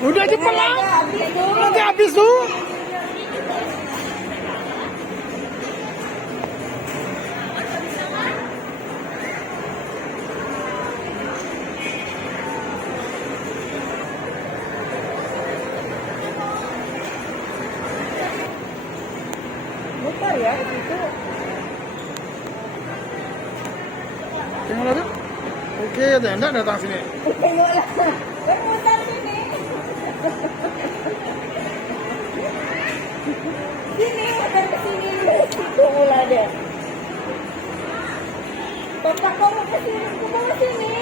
Udah cepet lah. Habis tuh. Nanti habis tuh. Mutar ya itu. Tengok lagi. Oke, enggak datang sini. Tengoklah. Mutar sini. Sini mutar ke sini dulu. Situ mulai deh. Bapak kamu ke sini, ke bawah sini.